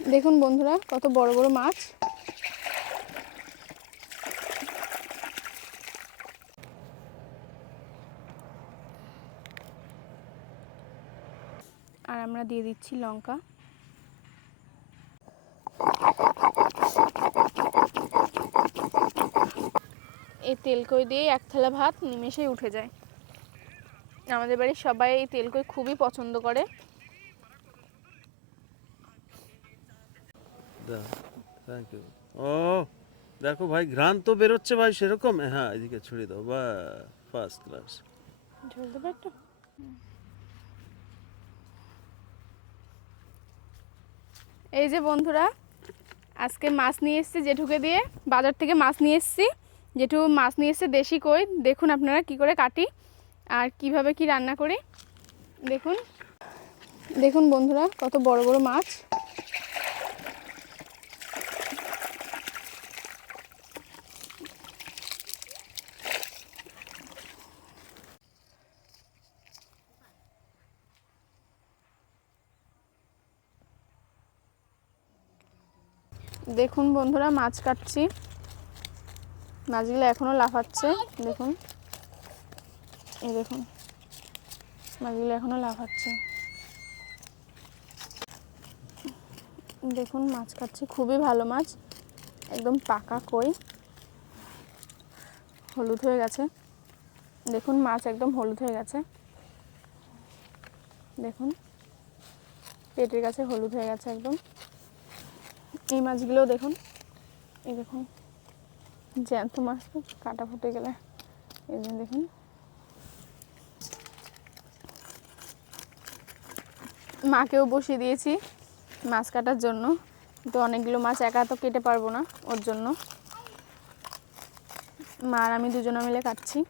দেখুন বন্ধুরা কত বড় বড় মাছ। আর আমরা দিয়ে দিচ্ছি লঙ্কা। এই তেলকই দিয়ে এক থালা ভাত নিমেষেই উঠে যায়। আমাদের বাড়ির সবাই এই তেলকই খুবই পছন্দ করে। Thank you. ও দেখো ভাই, ঘ্রাণ তো বেরোচ্ছে ভাই সেরকম। হ্যাঁ, এদিকে ছড়িয়ে দাও। বা ফার্স্ট ক্লাস। ঝোল দেবে একটু। এই যে বন্ধুরা, আজকে মাছ নিয়ে এসেছি জেঠুকে দিয়ে, বাজার থেকে মাছ নিয়ে এসেছি। জেঠু মাছ নিয়ে এসেছে দেশি কই। দেখুন আপনারা কি করে কাটি আর কিভাবে কি রান্না করি। দেখুন দেখুন বন্ধুরা কত বড় বড় মাছ। দেখুন বন্ধুরা মাছ কাটছি। মাছগুলো এখনো লাফাচ্ছে। দেখুন, এই দেখুন মাছগুলো এখনো লাফাচ্ছে। দেখুন মাছ কাটছি, খুবই ভালো মাছ, একদম পাকা কই, হলুদ হয়ে গেছে। দেখুন মাছ একদম হলুদ হয়ে গেছে। দেখুন পেটের কাছে হলুদ হয়ে গেছে একদম। এই মাছগুলোও দেখুন, এই দেখুন জ্যান্ত মাছ তো কাটা ফুটে গেলে। এই যে দেখুন মাকেও বসিয়ে দিয়েছি মাছ কাটার জন্য, তো অনেকগুলো মাছ একা তো কেটে পারবো না, ওর জন্য মা আর আমি দুজনে মিলে কাটছি।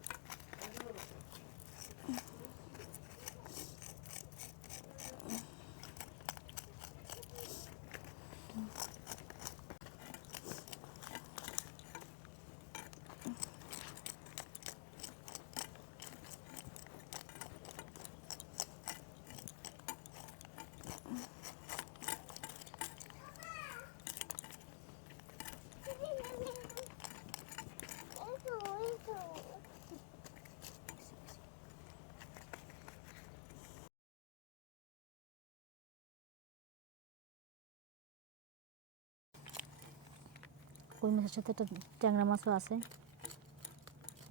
কই মাছের সাথে একটা ট্যাংরা মাছও আছে,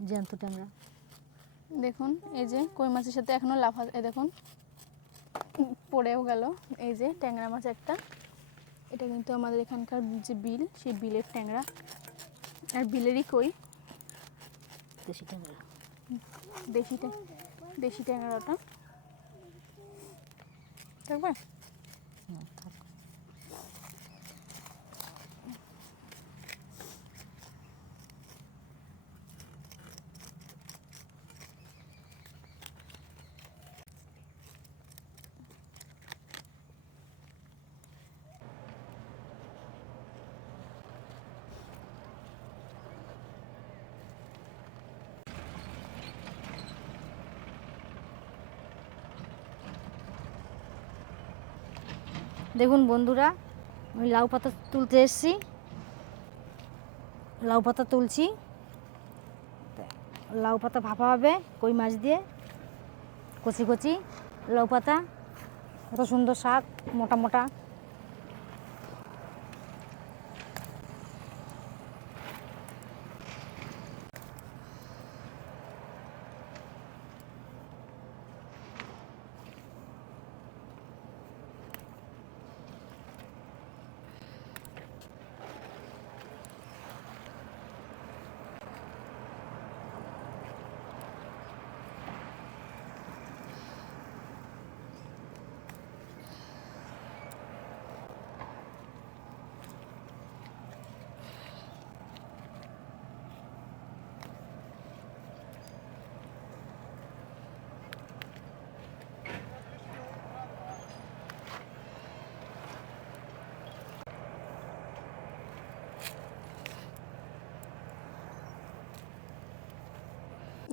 জ্যান্ত ট্যাংরা। দেখুন এই যে কই মাছের সাথে এখনো লাফা, এই দেখুন পড়েও গেল। এই যে ট্যাংরা মাছ একটা, এটা কিন্তু আমাদের এখানকার যে বিল, সেই বিলের ট্যাংরা আর বিলেরই কই। দেশি ট্যাংরা, দেশি ট্যাংরা ওটা। থাকবে। থাক। দেখুন বন্ধুরা, আমি লাউ পাতা তুলতে এসেছি। লাউ পাতা তুলছি, লাউ পাতা ভাপা হবে কই মাছ দিয়ে। কচি কচি লাউ পাতা, কত সুন্দর শাক, মোটা মোটা।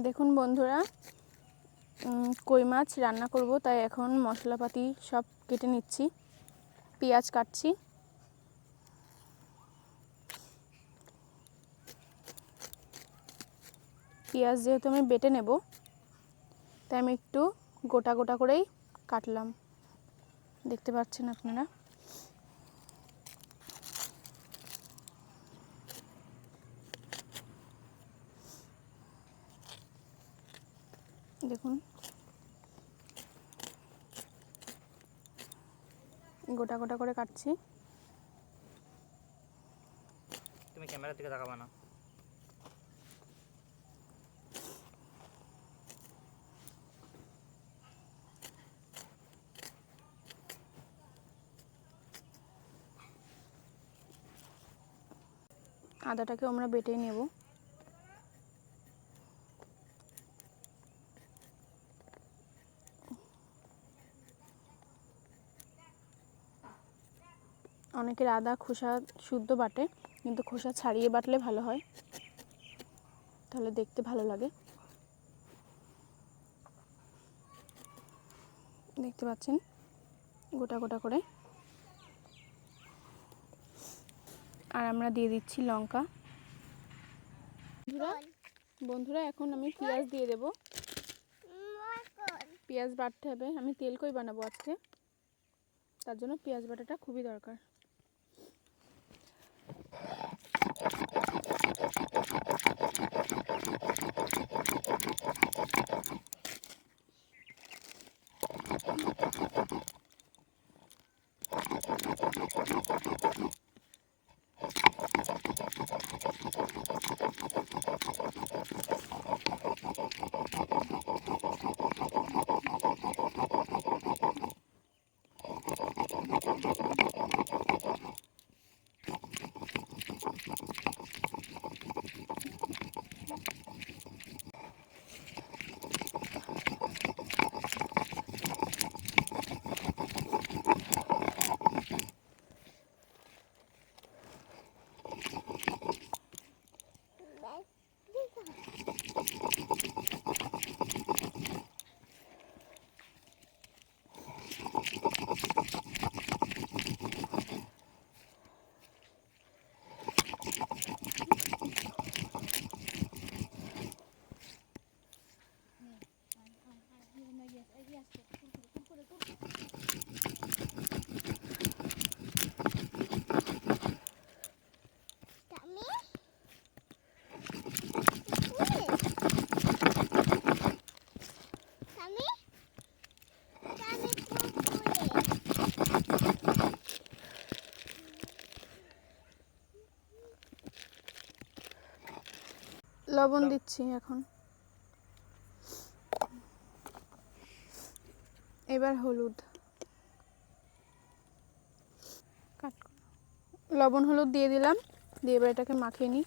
দেখুন বন্ধুরা, কই মাছ রান্না করব, তাই এখন মশলাপাতি সব কেটে নিচ্ছি। পেঁয়াজ কাটছি, পেঁয়াজ যেহেতু আমি বেটে নেব, তাই আমি একটু গোটা গোটা করেই কাটলাম, দেখতে পাচ্ছেন আপনারা। দেখুন গোটা গোটা করে কাটছি। তুমি ক্যামেরার দিকে তাকাবা না। আদাটাকে আমরা বেটেই নেব। অনেকের আদা খোসা শুদ্ধ বাটে, কিন্তু খোসা ছাড়িয়ে বাটলে ভালো হয়, তাহলে দেখতে ভালো লাগে। দেখতে পাচ্ছেন গোটা গোটা করে। আর আমরা দিয়ে দিচ্ছি লঙ্কা। বন্ধুরা এখন আমি পেঁয়াজ দিয়ে দেব। পেঁয়াজ বাটতে হবে, আমি তেল কই বানাবো আজকে, তার জন্য পেঁয়াজ বাটাটা খুবই দরকার। লবণ দিচ্ছি এখন। এবার হলুদ, লবণ হলুদ দিয়ে দিলাম, দিয়ে এবার এটাকে মাখিয়ে নিই।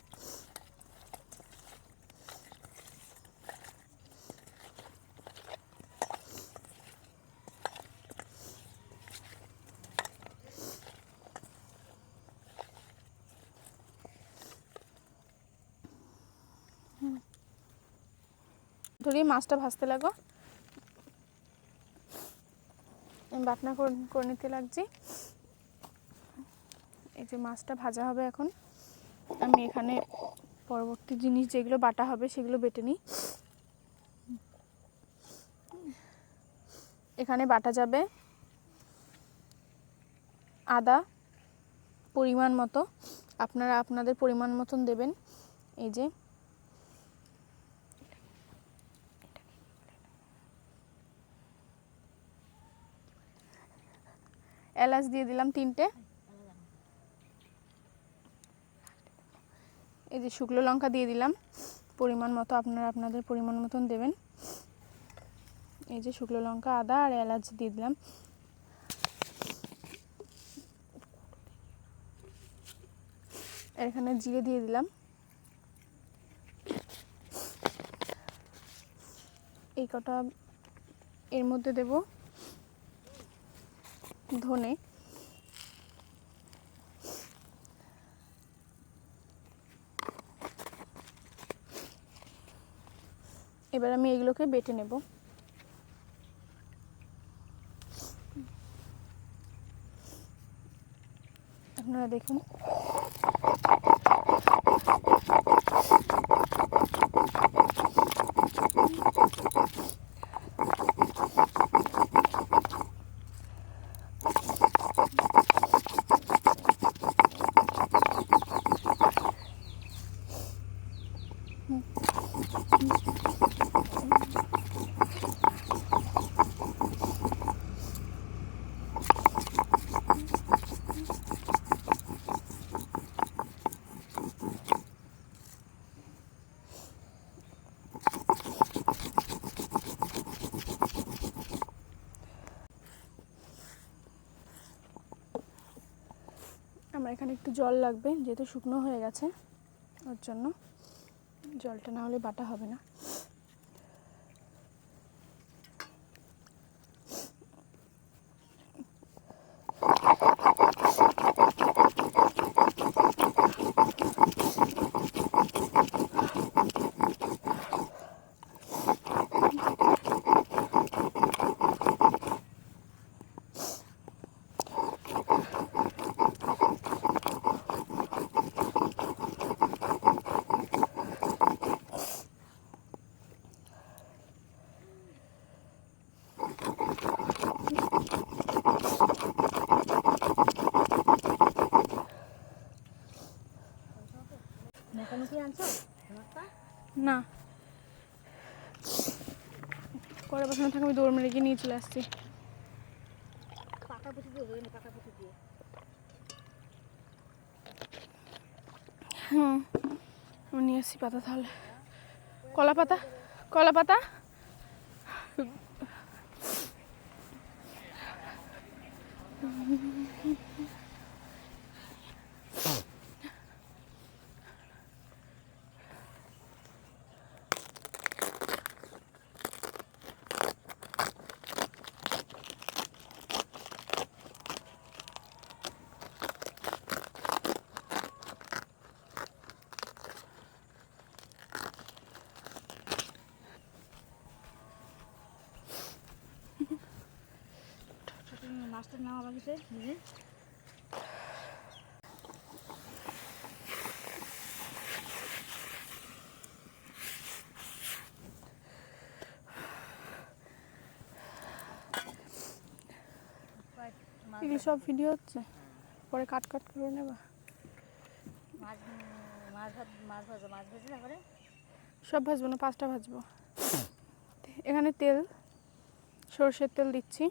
ধরিয়ে মাছটা ভাজতে লাগো, আমি বাটনা করে নিতে লাগছি। এই যে মাছটা ভাজা হবে এখন, আমি এখানে পরবর্তী জিনিস যেগুলো বাটা হবে সেগুলো বেটে নিই। এখানে বাটা যাবে আদা পরিমাণ মতো, আপনারা আপনাদের পরিমাণ মতন দেবেন। এই যে এলাচ দিয়ে দিলাম 3টে। এই যে শুকনো লঙ্কা দিয়ে দিলাম পরিমাণ মতো, আপনারা আপনাদের পরিমাণ মতন দেবেন। এই যে শুকনো লঙ্কা, আদা আর এলাচ দিয়ে দিলাম। এখানে জিরে দিয়ে দিলাম। এই কটা এর মধ্যে দেব ধনে, এবার আমি এগুলোকে বেটে নেব। আপনারা দেখুন আমার এখানে একটু জল লাগবে, যেহেতু শুকনো হয়ে গেছে, ওর জন্য জলটা না হলে বাটা হবে না। মেকানিকি আনছো না, পরে বসানো থাকে, আমি দৌড় মেরে গিয়ে নিয়ে চলে আসছি। পাকা পুঁতি দিয়ে হয়ে পাকা পুঁতি দিয়ে হুম, আমি নিয়ে আসছি পাতা তাহলে। কলা পাতা, কলা পাতা। মাছটার নাম আবার কিসে দিদি? এগুলো সব ভিডিও হচ্ছে, পরে কাট কাট করে নেবা। মাছ মাছ ভাজা মাছ ভেজে তারপরে সব ভাজবো না, 5টা ভাজবো। এখানে তেল, সরষের তেল দিচ্ছি।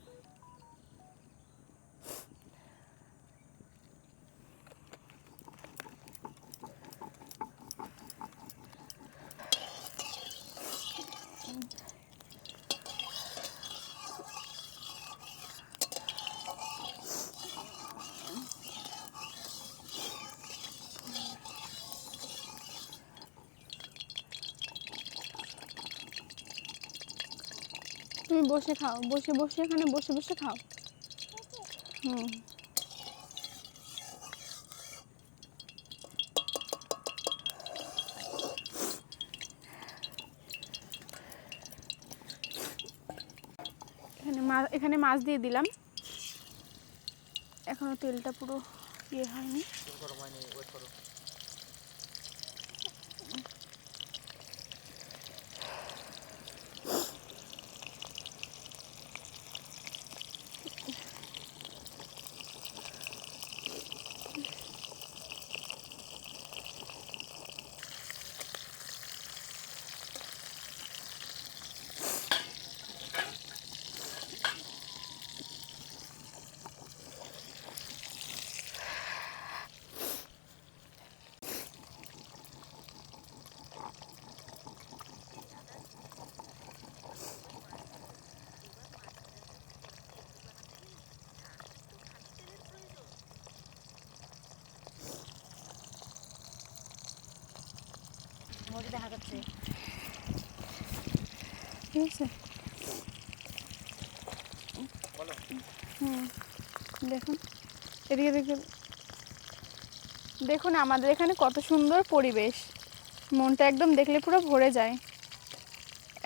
তুমি বসে খাও, বসে বসে এখানে বসে বসে খাও। হুম, এখানে মাছ দিয়ে দিলাম। এখনো তেলটা পুরো ইয়ে হয়নি। তেল গরম হয়নি, ওয়েট করো। মধ্যে দেখা যাচ্ছে ঠিক আছে। বলো। হুম, দেখুন এদিকে দেখুন, দেখুন আমাদের এখানে কত সুন্দর পরিবেশ, মনটা একদম দেখলে পুরো ভরে যায়।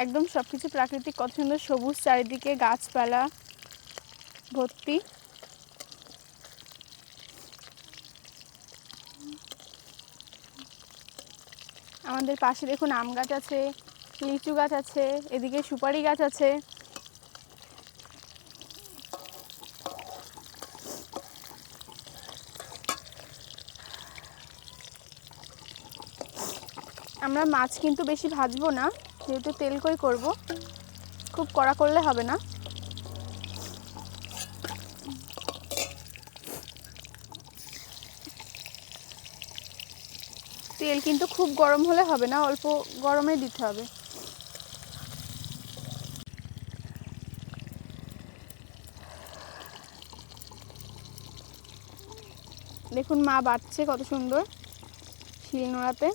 একদম সব কিছু প্রাকৃতিক, কত সুন্দর সবুজ, চারিদিকে গাছপালা ভর্তি। আমাদের পাশে দেখুন আম গাছ আছে, লিচু গাছ আছে, এদিকে সুপারি গাছ আছে। আমরা মাছ কিন্তু বেশি ভাজবো না, যেহেতু তেল কই করব, খুব কড়া করলে হবে না। তেল কিন্তু খুব গরম হলে হবে না, অল্প গরমে দিতে হবে। দেখুন মা বাটছে কত সুন্দর শিল নোড়াতে।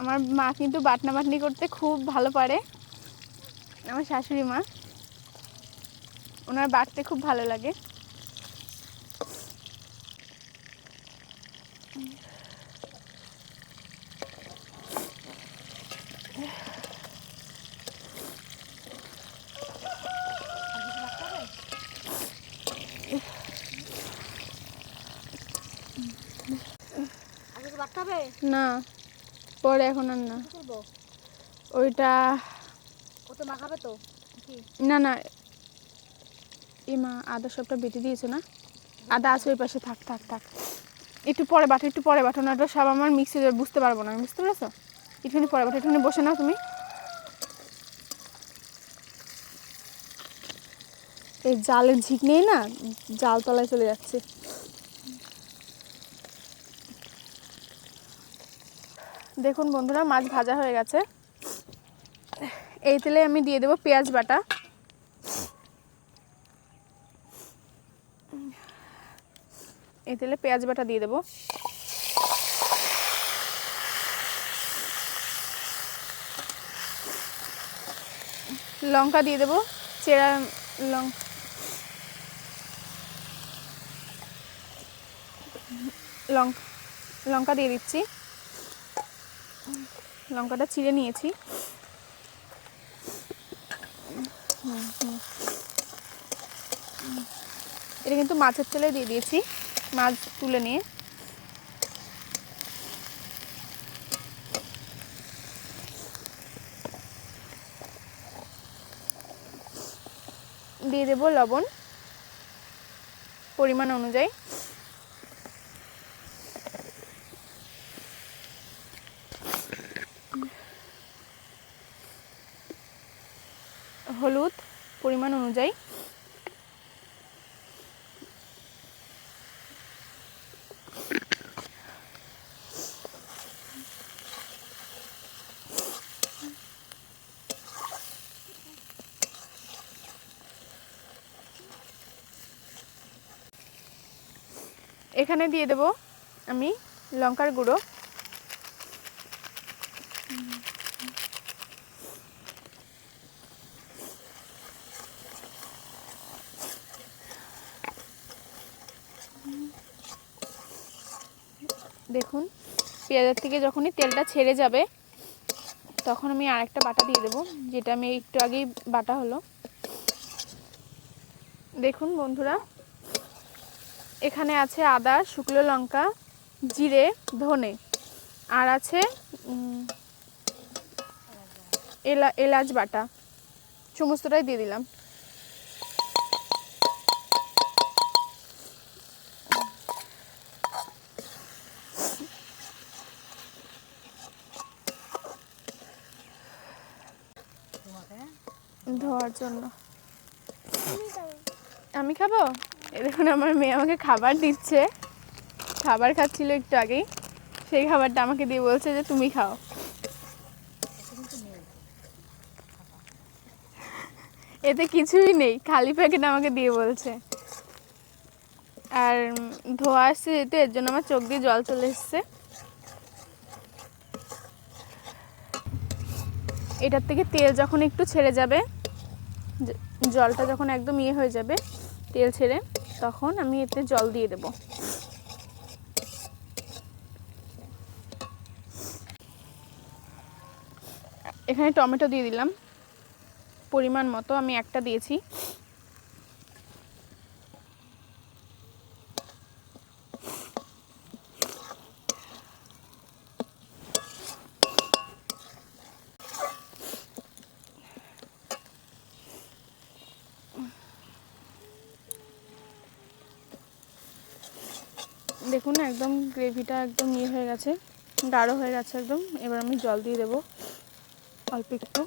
আমার মা কিন্তু বাটনা বাটনি করতে খুব ভালো পারে, আমার শাশুড়ি মা, ওনার বাটতে খুব ভালো লাগে। আগে কি বাটতে হবে? না, পরে, এখন আর না। কি করবো? ওইটা ও তো মাখাবে তো কি? না না, এই মা আদা সবটা বেটে দিয়েছো না? আদা আছে ওই পাশে, থাক থাক থাক, একটু পরে বাটো, একটু পরে বাটো, না ওটা সব আমার মিক্সি বুঝতে পারবো না, বুঝতে পেরেছো? একটুখানি পরে বাটো, একটুখানি বসে নাও তুমি। এই জালের ঝিক নেই না, জাল তলায় চলে যাচ্ছে। দেখুন বন্ধুরা, মাছ ভাজা হয়ে গেছে। এই তেলে আমি দিয়ে দেবো পেঁয়াজ বাটা। এই তেলে পেঁয়াজ বাটা দিয়ে দেবো। লঙ্কা দিয়ে দেবো, চেরা লঙ্কা দিয়ে দিচ্ছি। লঙ্কাটা চিড়ে নিয়েছি। এটা কিন্তু মাছের তেলে দিয়ে দিয়েছি, মাছ তুলে নিয়ে। দিয়ে দেবো লবণ পরিমাণ অনুযায়ী। হলুদ পরিমাণ অনুযায়ী। এখানে দিয়ে দেব আমি লঙ্কার গুঁড়ো। দেখুন পেঁয়াজের থেকে যখনই তেলটা ছেড়ে যাবে, তখন আমি আরেকটা বাটা দিয়ে দেবো, যেটা আমি একটু আগেই বাটা হলো। দেখুন বন্ধুরা, এখানে আছে আদা, শুকনো লঙ্কা, জিরে, ধনে, আর আছে এলাচ বাটা, সমস্তটাই দিয়ে দিলাম। ধোয়ার জন্য। আমি খাবো? এই দেখুন আমার মেয়ে আমাকে খাবার দিচ্ছে, খাবার খাচ্ছিল একটু আগেই, সেই খাবারটা আমাকে দিয়ে বলছে যে তুমি খাও। এতে কিছুই নেই, খালি প্যাকেট আমাকে দিয়ে বলছে। আর ধোয়া আসছে যেতে, এর জন্য আমার চোখ দিয়ে জল চলে এসছে। এটার থেকে তেল যখন একটু ছেড়ে যাবে, জলটা যখন একদম ইয়ে হয়ে যাবে তেল ছেড়ে, তখন আমি এতে জল দিয়ে দেব। এখানে টমেটো দিয়ে দিলাম পরিমাণ মতো, আমি একটা দিয়েছি। দেখুন একদম গ্রেভিটা একদম ইয়ে হয়ে গেছে, গাঢ় হয়ে গেছে একদম। এবার আমি জল দিয়ে দেবো অল্প একটু।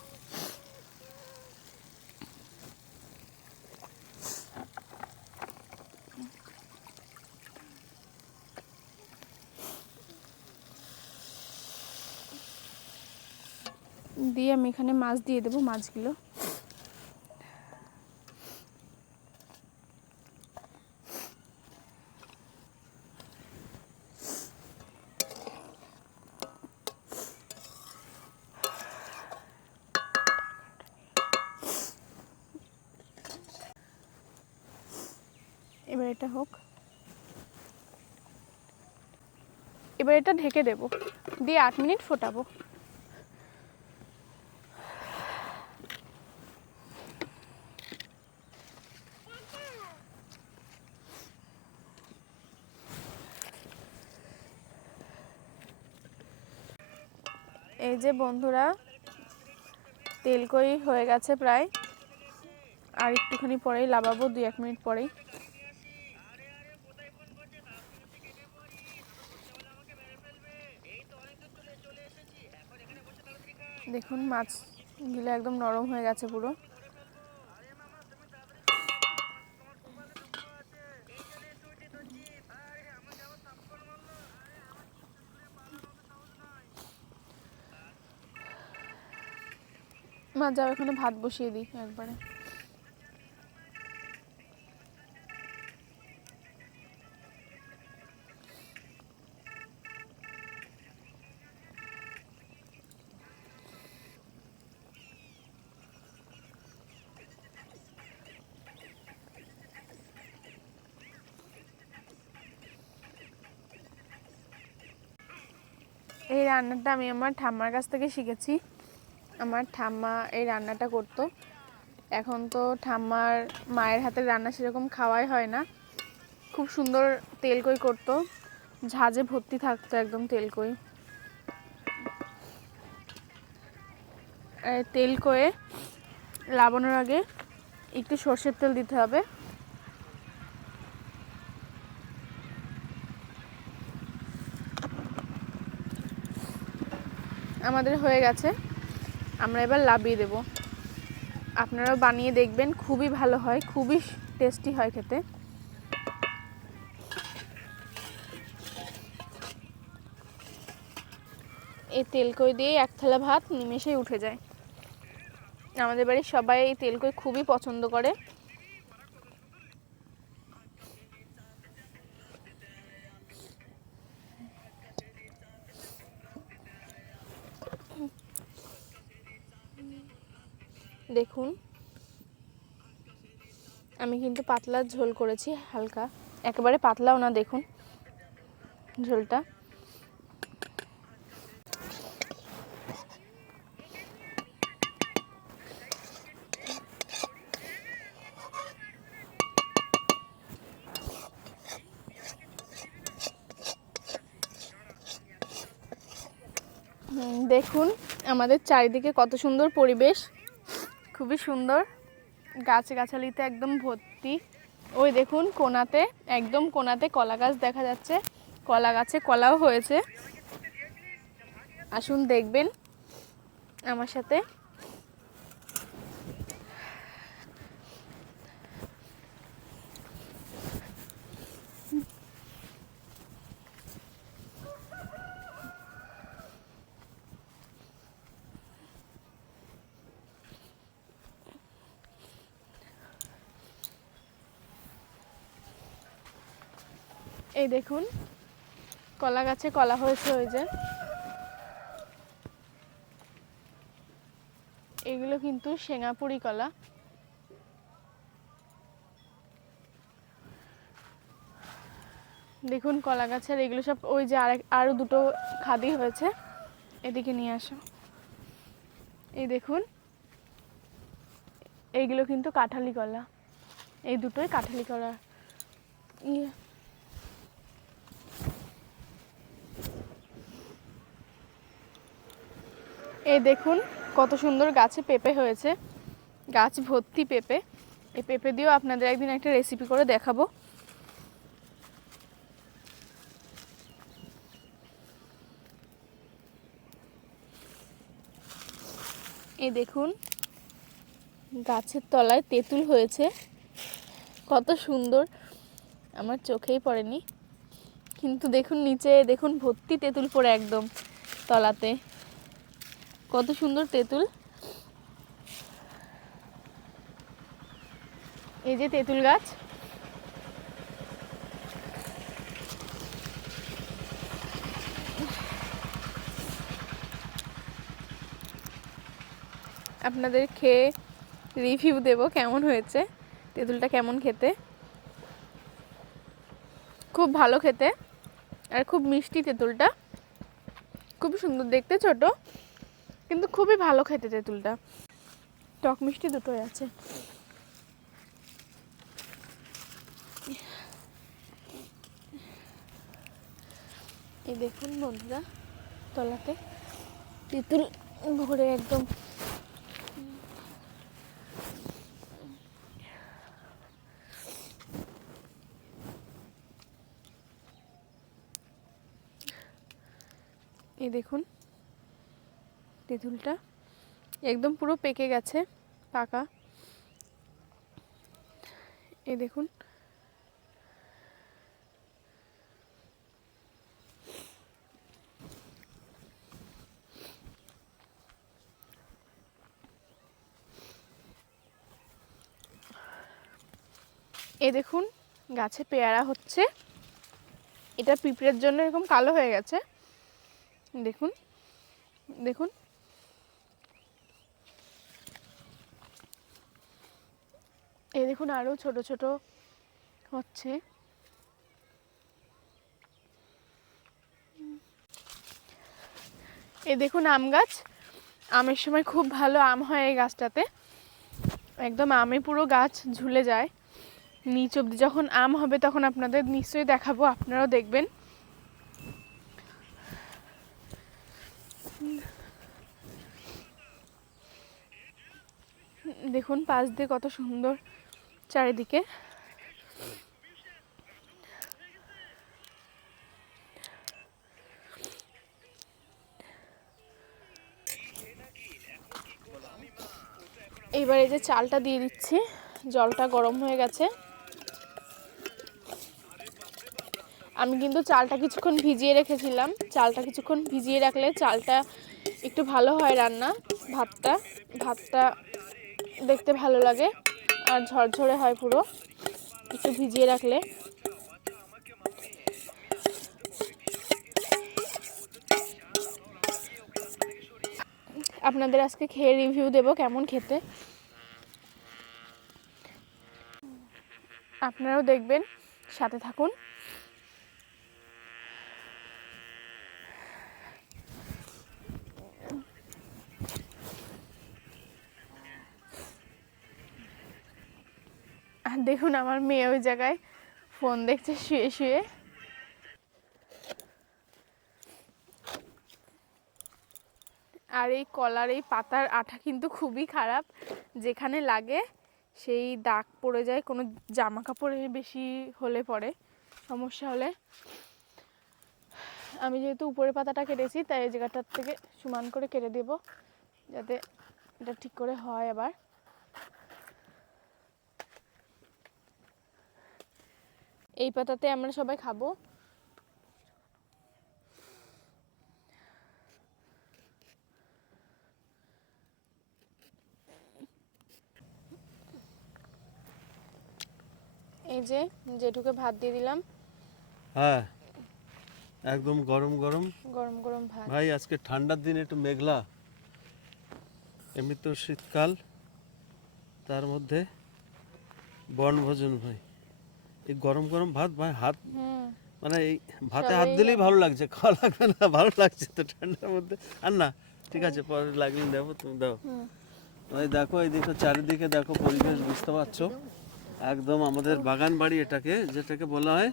দিয়ে আমি এখানে মাছ দিয়ে দেবো, মাছগুলো। এবার এটা হোক, এবার এটা ঢেকে দেব, দিয়ে 8 মিনিট ফোটাবো। এই যে বন্ধুরা, তেলকই হয়ে গেছে প্রায়, আর একটুখানি পরেই লাগাবো, 2-1 মিনিট পরেই। দেখুন মাছগুলো একদম নরম হয়ে গেছে পুরো। মা যাও, এখানে ভাত বসিয়ে দিই একবারে। এই রান্নাটা আমি আমার ঠাম্মার কাছ থেকে শিখেছি। আমার ঠাম্মা এই রান্নাটা করতো। এখন তো ঠাম্মার মায়ের হাতের রান্না সেরকম খাওয়াই হয় না। খুব সুন্দর তেলকই করতো, ঝাঁঝে ভর্তি থাকতো একদম তেলকই। তেলকয়ে লাবানোর আগে একটু সর্ষের তেল দিতে হবে। আমাদের হয়ে গেছে, আমরা এবার লাবিয়ে দেব। আপনারাও বানিয়ে দেখবেন, খুবই ভালো হয়, খুবই টেস্টি হয় খেতে। এই তেলকই দিয়ে 1 থালা ভাত নিমেষেই উঠে যায়। আমাদের বাড়ির সবাই এই তেলকই খুবই পছন্দ করে। দেখুন আমি কিন্তু পাতলা ঝোল করেছি, হালকা, একেবারে পাতলাও না। দেখুন ঝোলটা। দেখুন আমাদের চারিদিকে কত সুন্দর পরিবেশ, খুবই সুন্দর, গাছগাছালিতে একদম ভর্তি। ওই দেখুন কোনাতে, একদম কোনাতে কলা গাছ দেখা যাচ্ছে, কলা গাছে কলাও হয়েছে। আসুন দেখবেন আমার সাথে। এই দেখুন কলা গাছে কলা হয়েছে, ওই যে এগুলো কিন্তু সিঙ্গাপুরি কলা। দেখুন কলা গাছের এগুলো সব, ওই যে আরো দুটো খাদি হয়েছে, এদিকে নিয়ে আসো। এই দেখুন, এইগুলো কিন্তু কাঁঠালি কলা, এই দুটোই কাঁঠালি কলা। এই দেখুন কত সুন্দর গাছে পেঁপে হয়েছে, গাছ ভর্তি পেঁপে। এই পেঁপে দিয়েও আপনাদের একদিন একটা রেসিপি করে দেখাবো। এই দেখুন গাছের তলায় তেঁতুল হয়েছে, কত সুন্দর, আমার চোখেই পড়েনি, কিন্তু দেখুন নিচে দেখুন ভর্তি তেঁতুল পড়ে একদম তলাতে, কত সুন্দর তেঁতুল। এই যে তেঁতুল গাছ, আপনাদের খেয়ে রিভিউ দেব কেমন হয়েছে, তেঁতুলটা কেমন খেতে। খুব ভালো খেতে আর খুব মিষ্টি তেঁতুলটা, খুব সুন্দর দেখতে, ছোট কিন্তু খুবই ভালো খেতে তেঁতুলটা, টক মিষ্টি দুটোই আছে। এই দেখুন বন্ধুরা তলাতে তেঁতুল ভরে একদম। এই দেখুন তেঁতুলটা একদম পুরো পেকে গেছে, পাকা। এই দেখুন এই দেখুন গাছে পেয়ারা হচ্ছে, এটা পিঁপড়ের জন্য এরকম কালো হয়ে গেছে, দেখুন দেখুন। এই দেখুন আরো ছোট ছোট হচ্ছে। এই দেখুন আম গাছ, আমের সময় খুব ভালো আম হয় এই গাছটাতে, একদম আমে পুরো গাছ ঝুলে যায় নিচ অব্দি। যখন আম হবে তখন আপনাদের নিশ্চয়ই দেখাবো, আপনারাও দেখবেন। দেখুন পাশ দিয়ে কত সুন্দর চারিদিকে। এইবার এই যে চালটা দিয়ে দিচ্ছি, জলটা গরম হয়ে গেছে। আমি কিন্তু চালটা কিছুক্ষণ ভিজিয়ে রেখেছিলাম, চালটা কিছুক্ষণ ভিজিয়ে রাখলে চালটা একটু ভালো হয় রান্না, ভাতটা ভাতটা দেখতে ভালো লাগে আর ঝরঝরে হয় পুরো একটু ভিজিয়ে রাখলে। আপনাদের আজকে খেয়ে রিভিউ দেব কেমন খেতে, আপনারাও দেখবেন, সাথে থাকুন। আর দেখুন আমার মেয়ে ওই জায়গায় ফোন দেখছে শুয়ে শুয়ে। আর এই কলার এই পাতার আঠা কিন্তু খুবই খারাপ, যেখানে লাগে সেই দাগ পড়ে যায়, কোনো জামা কাপড়ে বেশি হলে পরে সমস্যা হলে। আমি যেহেতু উপরের পাতাটা কেটেছি তাই এই জায়গাটার থেকে সমান করে কেটে দেব, যাতে এটা ঠিক করে হয়। আবার এই পাতাতে আমরা সবাই খাবো। এই যে জেঠুকে ভাত দিয়ে দিলাম, হ্যাঁ একদম গরম গরম গরম গরম ভাত। ভাই আজকে ঠান্ডার দিন একটু মেঘলা, এমনি তো শীতকাল, তার মধ্যে বনভোজন ভাই, এই গরম গরম ভাত ভাই, হাত মানে এই ভাতে হাত সবাই দিলেই ভালো লাগছে, খাওয়া লাগবে না, ভালো লাগছে তো ঠান্ডার মধ্যে। আর না ঠিক আছে, পরে লাগলে দেবো, তুমি দাও। ওই দেখো, এই দেখো চারিদিকে দেখো পরিবেশ, বুঝতে পারছো? একদম আমাদের বাগান বাড়ি, এটাকে যেটাকে বলা হয়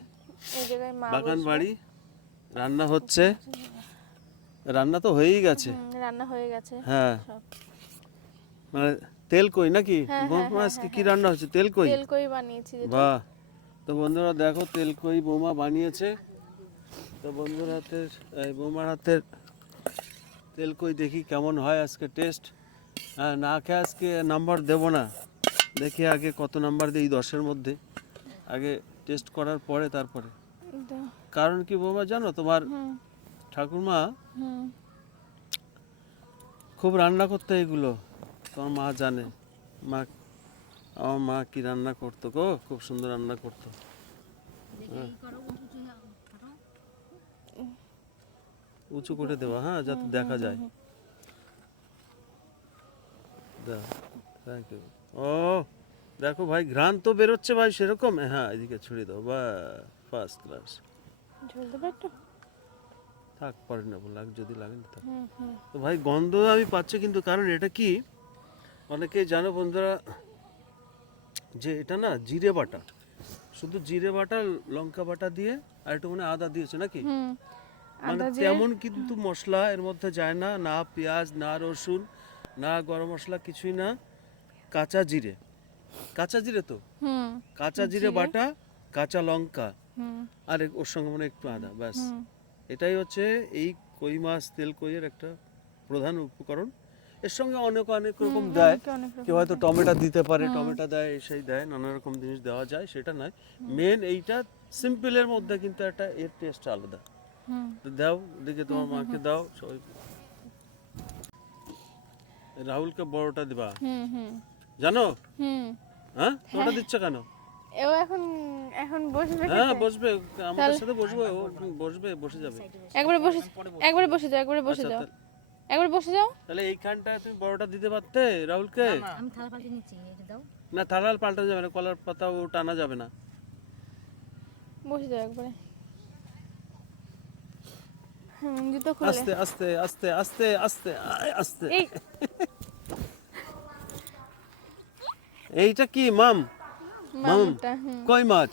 এই জায়গায় মা বাগান বাড়ি। রান্না হচ্ছে, রান্না তো হয়েই গেছে। রান্না হয়ে গেছে হ্যাঁ, সব। মানে তেল কই নাকি? হ্যাঁ, বৌমা আজকে কি রান্না হচ্ছে? তেল কই। তেল কই বানিয়েছি যেটা। বাহ, তো বন্ধুরা দেখো তেল কই বৌমা বানিয়েছে। তো বন্ধুর হাতের, এই বৌমার হাতের তেল কই দেখি কেমন হয় আজকে টেস্ট। হ্যাঁ, না খেয়ে আজকে নাম্বার দেব না, দেখি আগে কত নাম্বার দিই 10-এর মধ্যে, আগে টেস্ট করার পরে তারপরে। দাও। কারণ কি বৌমা জানো, তোমার হুম ঠাকুরমা হুম খুব রান্না করতো এগুলো, তোমার মা জানে। মা, আমার মা কি রান্না করতো গো, খুব সুন্দর রান্না করতো। উঁচু করে দেওয়া, হ্যাঁ, যাতে দেখা যায়। Thank you. ও দেখো ভাই, ঘ্রাণ তো বেরোচ্ছে ভাই সেরকম। হ্যাঁ, এদিকে ছড়িয়ে দাও, বা ফার্স্ট ক্লাস। ঝোল দেবে একটু। থাক, পরে নেবো, যদি লাগে না থাক। হুম হুম তো ভাই গন্ধ আমি পাচ্ছি, কিন্তু কারণ এটা কি, অনেকে জানো বন্ধুরা, যে এটা না জিরে বাটা, শুধু জিরে বাটা, লঙ্কা বাটা দিয়ে আর একটু মানে আদা দিয়েছে নাকি? হুম মানে আদা দিয়ে তেমন কিন্তু মশলা এর মধ্যে যায় না, না পেঁয়াজ, না রসুন, না গরম মশলা, কিছুই না। কাঁচা জিরে, কাঁচা জিরে তো, হুম কাঁচা জিরে বাটা, কাঁচা লঙ্কা, হুম আর ওর সঙ্গে মানে একটু আদা, ব্যাস। হুম এটাই হচ্ছে এই কই মাছ তেল কইয়ের একটা প্রধান উপকরণ। এর সঙ্গে অনেক অনেক রকম দেয়, অনেক রকম। কেউ হয়তো টমেটো দিতে পারে, টমেটো দেয়, সেই দেয়, নানা রকম জিনিস দেওয়া যায়, সেটা নয় মেন। এইটা সিম্পলের মধ্যে কিন্তু একটা এর টেস্ট আলাদা। হুম তো দাও, দেখে তোমার মাকে দাও সবাই। রাহুলকে বড়টা দিবা, হুম হুম জানো? হুম হ্যাঁ, ওটা দিচ্ছ কেন? এও এখন এখন বসবে হ্যাঁ, খেতে? বসবে, আমাদের সাথে বসবে, ও বসবে, বসে যাবে। একবারে বসে একবারে বসে যাও, একবারে বসে আচ্ছা, যাও, একবারে বসে যাও। তাহলে এইখানটা তুমি বড়টা দিতে পারতে রাহুলকে। আমি থালা পাল্টে নিচ্ছি, এটা দাও। না, থালাল পাল্টানো যাবে না, কলার পাতাও টানা যাবে না। বসে যাও একবারে। জুতো খুলে। আস্তে আস্তে আস্তে আস্তে আস্তে আস্তে। এই এইটা কি মাম? মামুটা। হুম কই মাছ।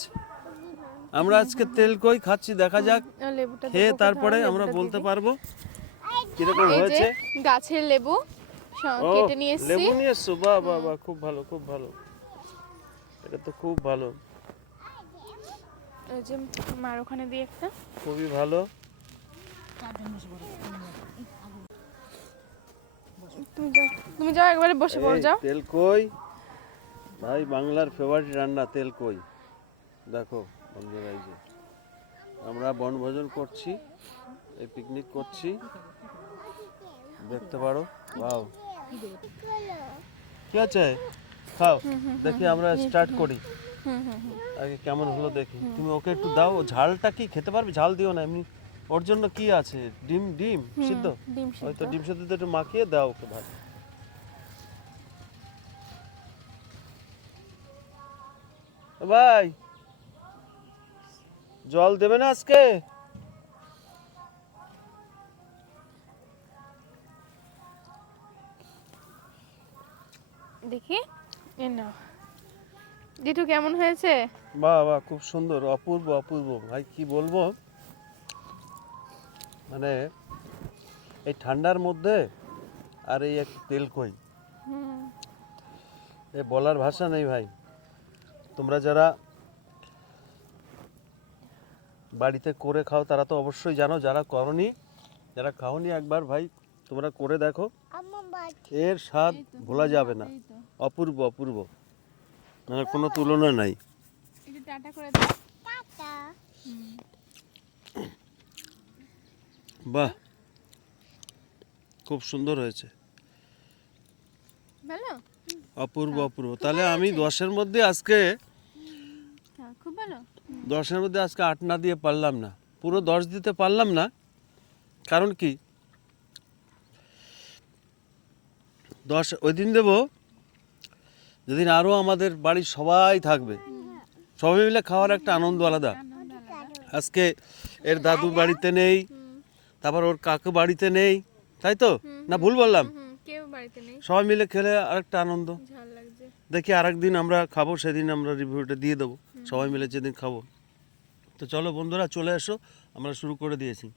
আমরা আজকে তেল কই খাচ্ছি, দেখা যাক ও লেবুটা খেয়ে দেবো তারপরে কোথাও? আমরা লেবুটা বলতে দিয়ে পারবো কিরকম দিই। এই যে হয়েছে। গাছের লেবু ও, কেটে নিয়ে এসেছি। লেবু নিয়ে এসছো, বাহ বাহ বাহ, খুব ভালো, খুব ভালো, এটা তো খুব ভালো, ওই যে মার ওখানে দিয়ে একটা। খুবই ভালো। তুমি যাও একবারে বসে পড়ো, এই যাও। তেল কই ভাই, বাংলার ফেভারিট রান্না তেল কই। দেখো বন্ধুরা, এই যে আমরা বনভোজন করছি, এই পিকনিক করছি, দেখতে পারো। ওয়াও, কি আছে, খাও। দেখি আমরা স্টার্ট করি, আগে কেমন হলো দেখি। তুমি ওকে একটু দাও, ও ঝালটা কি খেতে পারবে? ঝাল দিও না, এমনি ওর জন্য কি আছে, ডিম, ডিম সিদ্ধ, ডিম সিদ্ধ। হয়তো ডিম সিদ্ধ একটু মাখিয়ে দাও ওকে ভালো। ভাই জল দেবে না আজকে? দেখি এ নাও। জেঠু কেমন হয়েছে? বাহ বাহ, খুব সুন্দর, অপূর্ব অপূর্ব ভাই, কি বলবো, মানে এই ঠান্ডার মধ্যে আর এই এক তেল কই, এ বলার ভাষা নেই ভাই। তোমরা যারা বাড়িতে করে খাও তারা তো অবশ্যই জানো, যারা করনি, যারা খাওনি, একবার ভাই তোমরা করে দেখো, এর স্বাদ ভোলা যাবে না, অপূর্ব অপূর্ব, মানে কোনো তুলনা নাই। একটু টাটা করে দাও। বাহ, খুব সুন্দর হয়েছে, ভালো? অপূর্ব অপূর্ব। তাহলে আমি 10-এর মধ্যে আজকে, হ্যাঁ, খুব ভালো। 10-এর মধ্যে আজকে 8 না দিয়ে পারলাম না, পুরো 10 দিতে পারলাম না। কারণ কি, 10 ওই দিন দেবো যেদিন আরও আমাদের বাড়ির সবাই থাকবে, সবাই মিলে খাওয়ার একটা আনন্দ আলাদা। আজকে এর দাদু বাড়িতে নেই, তারপর ওর কাকু বাড়িতে নেই, তাই তো না ভুল বললাম? কেউ বাড়িতে নেই, সবাই মিলে খেলে আরেকটা আনন্দ। ঝাল লাগছে। দেখি আরেকদিন আমরা খাবো, সেদিন আমরা রিভিউটা দিয়ে দেবো সবাই মিলে যেদিন খাবো। তো চলো বন্ধুরা চলে এসো, আমরা শুরু করে দিয়েছি।